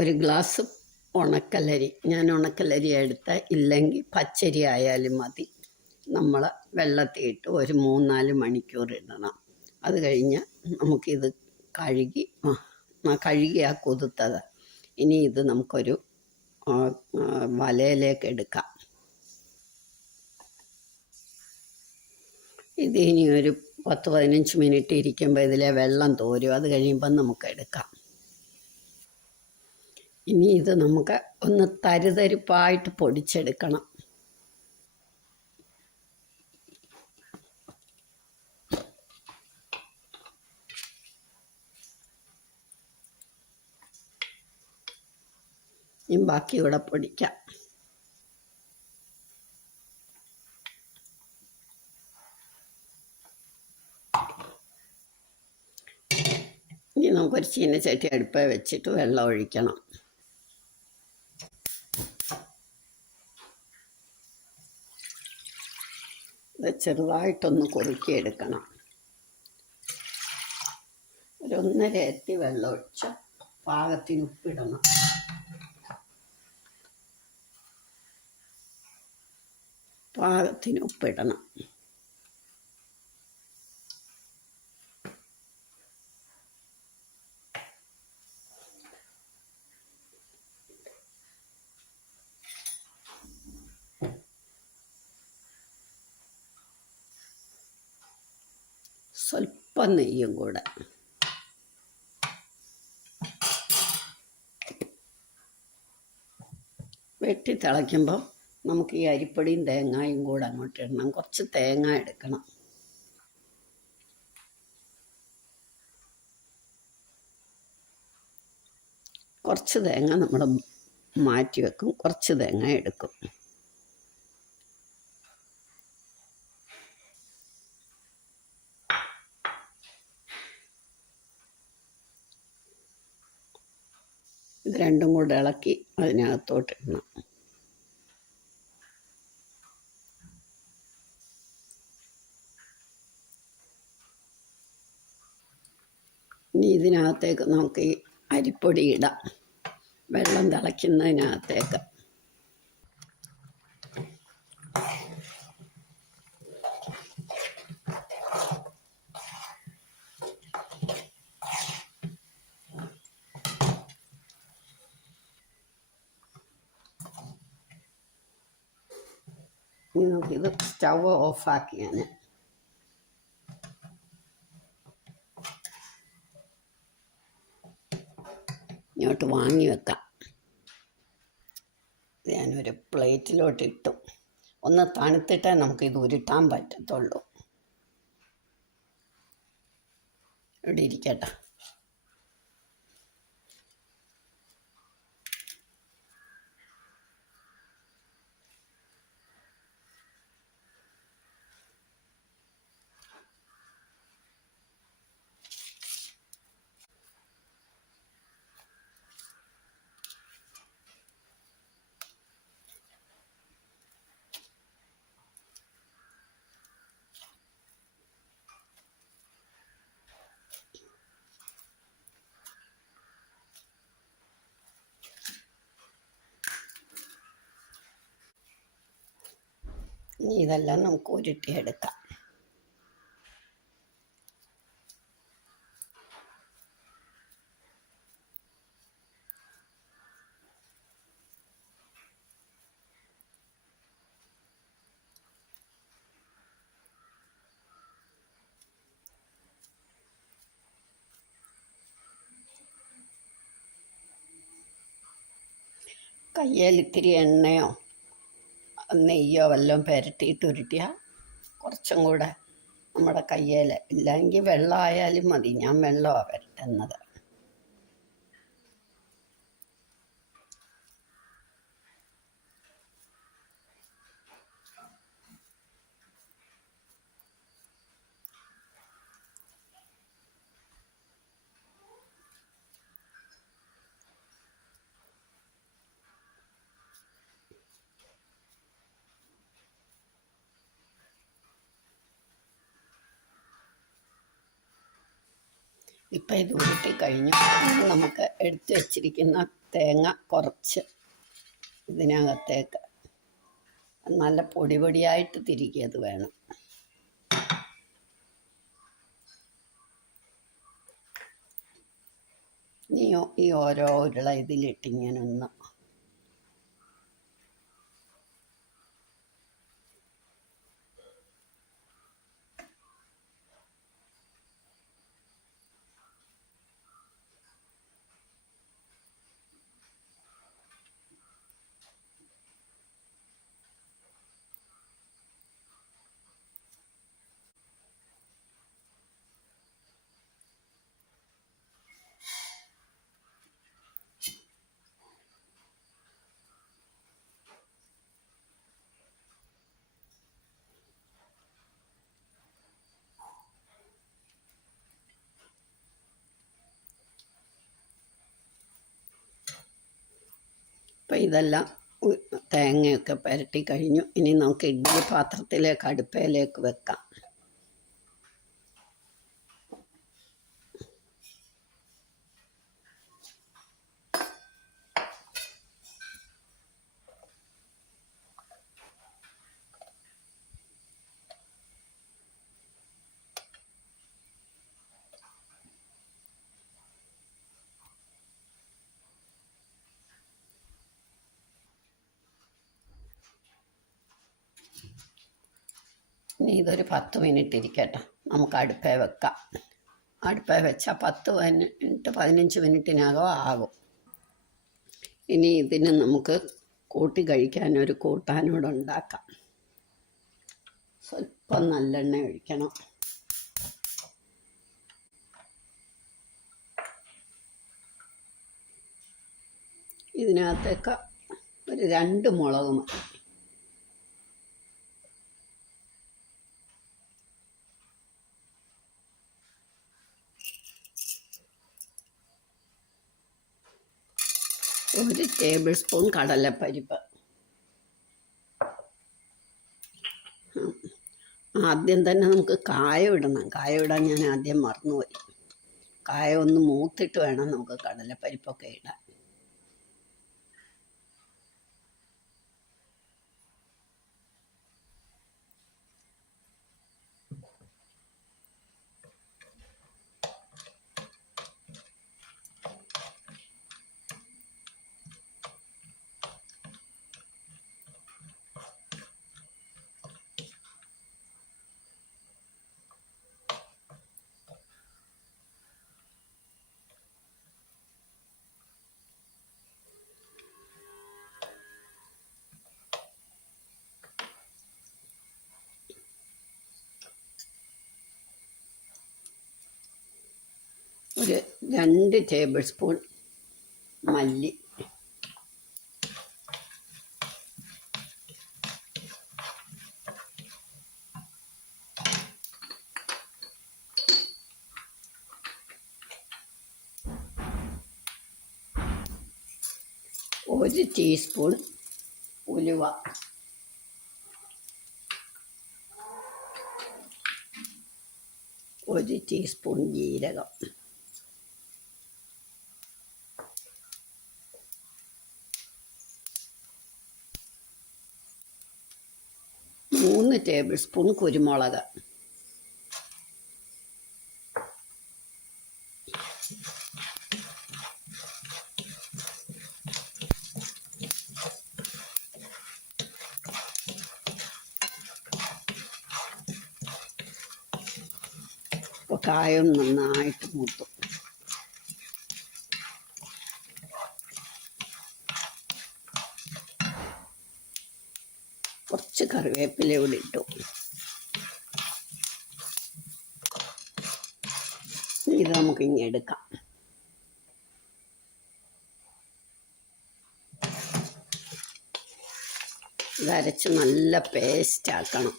ഒരു ഗ്ലാസ് ഉണക്കലരി. ഞാൻ ഉണക്കലരി എടുത്ത, ഇല്ലെങ്കിൽ പച്ചരി ആയാലും മതി. നമ്മൾ വെള്ളത്തിയിട്ട് ഒരു 3-4 മണിക്കൂർ ഇടണം. അത് കഴിഞ്ഞ് നമുക്കിത് കഴുകി ആ കുതിർത്തത് ഇനി ഇത് നമുക്കൊരു വലയിലേക്ക് എടുക്കാം. ഇത് ഇനി ഒരു 10-15 മിനിറ്റ് ഇരിക്കുമ്പോൾ ഇതിലെ വെള്ളം തോരും. അത് കഴിയുമ്പോൾ നമുക്ക് എടുക്കാം. ഇനി ഇത് നമുക്ക് ഒന്ന് തരിതരിപ്പായിട്ട് പൊടിച്ചെടുക്കണം. ഇനി ബാക്കി ഇവിടെ പൊടിക്കാം. ഇനി നമുക്കൊരു ചീനച്ചട്ടി അടുപ്പിൽ വെച്ചിട്ട് വെള്ളം ഒഴിക്കണം. ഇത് ചെറുതായിട്ടൊന്ന് കുറുക്കിയെടുക്കണം. ഒരു 1.5 ഇരട്ടി വെള്ളം ഒഴിച്ച് പാകത്തിന് ഉപ്പിടണം. പാകത്തിന് ഉപ്പിടണം. സ്വല്പം നെയ്യും കൂടെ. വെട്ടി തിളയ്ക്കുമ്പോൾ നമുക്ക് ഈ അരിപ്പൊടിയും തേങ്ങായും കൂടെ അങ്ങോട്ട് ഇടണം. കുറച്ച് തേങ്ങ എടുക്കണം. കുറച്ച് തേങ്ങ നമ്മൾ മാറ്റി വെക്കും, കുറച്ച് തേങ്ങ എടുക്കും. ഇത് രണ്ടും കൂടെ ഇളക്കി അതിനകത്തോട്ടിടണം. ഇനി ഇതിനകത്തേക്ക് നമുക്ക് ഈ അരിപ്പൊടി ഇടാം. വെള്ളം തിളയ്ക്കുന്നതിനകത്തേക്ക്. ഇനി നമുക്കിത് സ്റ്റവ് ഓഫാക്കി ഇങ്ങോട്ട് വാങ്ങി വെക്കാം. ഞാനൊരു പ്ലേറ്റിലോട്ട് ഇട്ടു. ഒന്ന് തണുത്തിട്ടേ നമുക്കിത് ഉരുട്ടാൻ പറ്റത്തുള്ളൂ. ഇവിടെ ഇരിക്കട്ടെ. ഇനി ഇതെല്ലാം നമുക്ക് ഉരുട്ടിയെടുക്കാം. കയ്യിൽ ഇത്തിരി എണ്ണയോ നെയ്യോ വല്ലതും പുരട്ടിയിട്ട് ഉരുട്ടിയാൽ കുറച്ചും കൂടെ നമ്മുടെ കയ്യിൽ. ഇല്ലെങ്കിൽ വെള്ളമായാലും മതി. ഞാൻ വെള്ളമാണ് പുരട്ടുന്നത്. ഇപ്പം ഇത് ഉരുട്ടി കഴിഞ്ഞു. നമുക്ക് എടുത്തു വച്ചിരിക്കുന്ന തേങ്ങ കുറച്ച് ഇതിനകത്തേക്ക് നല്ല പൊടി പൊടിയായിട്ട് തിരികിയത് വേണം. ഈ ഓരോ ഉരുള ഇതിലിട്ടിങ്ങനെ ഒന്ന് അപ്പം ഇതെല്ലാം തേങ്ങയൊക്കെ പുരട്ടി കഴിഞ്ഞു. ഇനി നമുക്ക് ഇഡ്ഡലി പാത്രത്തിലേക്ക് അടുപ്പയിലേക്ക് വെക്കാം. ഇനി ഇതൊരു 10 മിനിറ്റ് ഇരിക്കട്ടെ, നമുക്ക് അടുപ്പേ വെക്കാം. അടുപ്പേ വെച്ചാൽ 10-15 മിനിറ്റിനകം ആകും. ഇനി ഇതിന് നമുക്ക് കൂട്ടി കഴിക്കാനൊരു കൂട്ടാനൂടെ ഉണ്ടാക്കാം. സ്വല്പം നല്ലെണ്ണ ഒഴിക്കണം. ഇതിനകത്തേക്ക് ഒരു 2 മുളക് മതി. ഒരു ടേബിൾ സ്പൂൺ കടലപ്പരിപ്പ്. ആദ്യം തന്നെ നമുക്ക് കായം ഇടണം. കായം ഇടാൻ ഞാൻ ആദ്യം മറന്നുപോയി. കായം ഒന്ന് മൂത്തിട്ട് വേണം നമുക്ക് കടലപ്പരിപ്പൊക്കെ ഇടാൻ. ഒരു 2 ടേബിൾ സ്പൂൺ മല്ലി, ഒരു ടീസ്പൂൺ ഉലുവ, ഒരു ടീസ്പൂൺ ജീരകം, മൂന്ന് ടേബിൾ സ്പൂൺ കുരുമുളക്, കായം നന്നായിട്ട് മൂത്തു. കുറച്ച് കറിവേപ്പില ഇവിടെ ഇട്ടു. ഇത് നമുക്ക് ഇനി എടുക്കാം. ഇത് അരച്ച് നല്ല പേസ്റ്റ് ആക്കണം.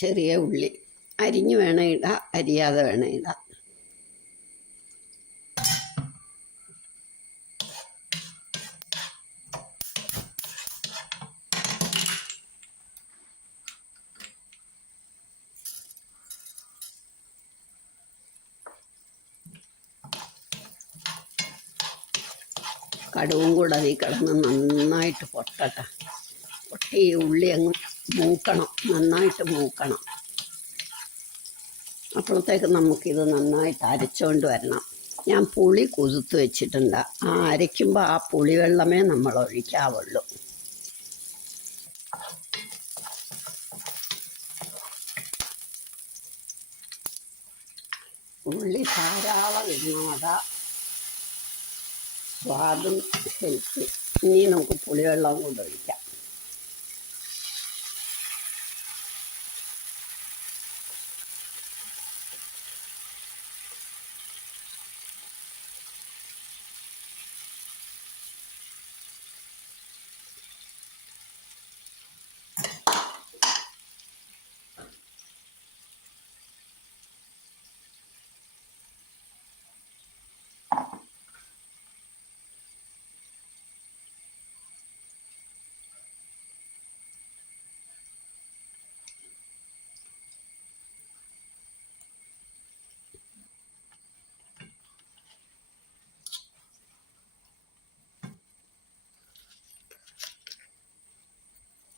ചെറിയ ഉള്ളി അരിഞ്ഞ് വേണം ഇടാം, അരിയാതെ വേണം ഇടാം. കടുവും കൂടെ അതിൽ കിടന്ന് നന്നായിട്ട് പൊട്ടട്ടെ. പൊട്ടി ഈ ഉള്ളി അങ്ങ് മൂക്കണം, നന്നായിട്ട് മൂക്കണം. അപ്പോഴത്തേക്ക് നമുക്കിത് നന്നായിട്ട് അരച്ചുകൊണ്ട് വരണം. ഞാൻ പുളി കുതിർത്ത് വെച്ചിട്ടുണ്ട്. ആ അരയ്ക്കുമ്പോൾ ആ പുളിവെള്ളമേ നമ്മൾ ഒഴിക്കാവുള്ളൂ. ഉള്ളി ധാരാളം ഇടണം, അതാ സ്വാദും ഹെൽത്തി. ഇനി നമുക്ക് പുളിവെള്ളം കൊണ്ട് ഒഴിക്കാം.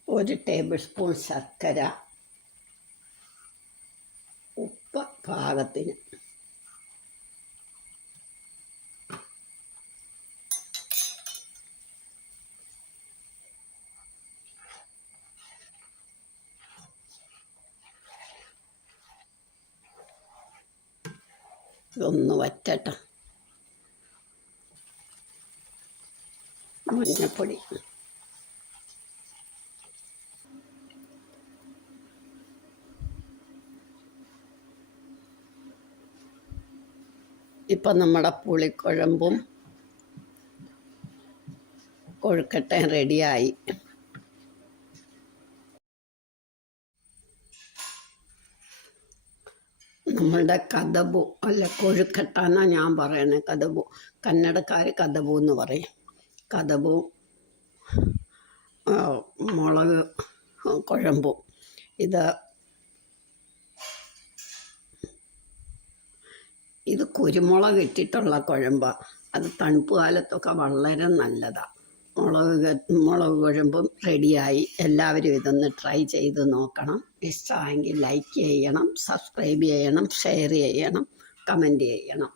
ഒരു ടേബിൾ സ്പൂൺ ശർക്കര, ഉപ്പ് പാകത്തിന്. ഇതൊന്ന് വറ്റട്ടെ. മഞ്ഞപ്പൊടി, ഇപ്പം നമ്മുടെ പുളിക്കുഴമ്പും കൊഴുക്കട്ടയും റെഡിയായി. നമ്മളുടെ കദബു അല്ല കൊഴുക്കട്ട എന്നാണ് ഞാൻ പറയണത്. കദബു, കന്നഡക്കാർ കദബു എന്ന് പറയും. കദബു മുളക് കുഴമ്പും. ഇത് കുരുമുളക് ഇട്ടിട്ടുള്ള കുഴമ്പാണ്. അത് തണുപ്പ് കാലത്തൊക്കെ വളരെ നല്ലതാണ്. മുളക് കുഴമ്പും റെഡിയായി. എല്ലാവരും ഇതൊന്ന് ട്രൈ ചെയ്ത് നോക്കണം. ഇഷ്ടമായെങ്കിൽ ലൈക്ക് ചെയ്യണം, സബ്സ്ക്രൈബ് ചെയ്യണം, ഷെയർ ചെയ്യണം, കമൻറ്റ് ചെയ്യണം.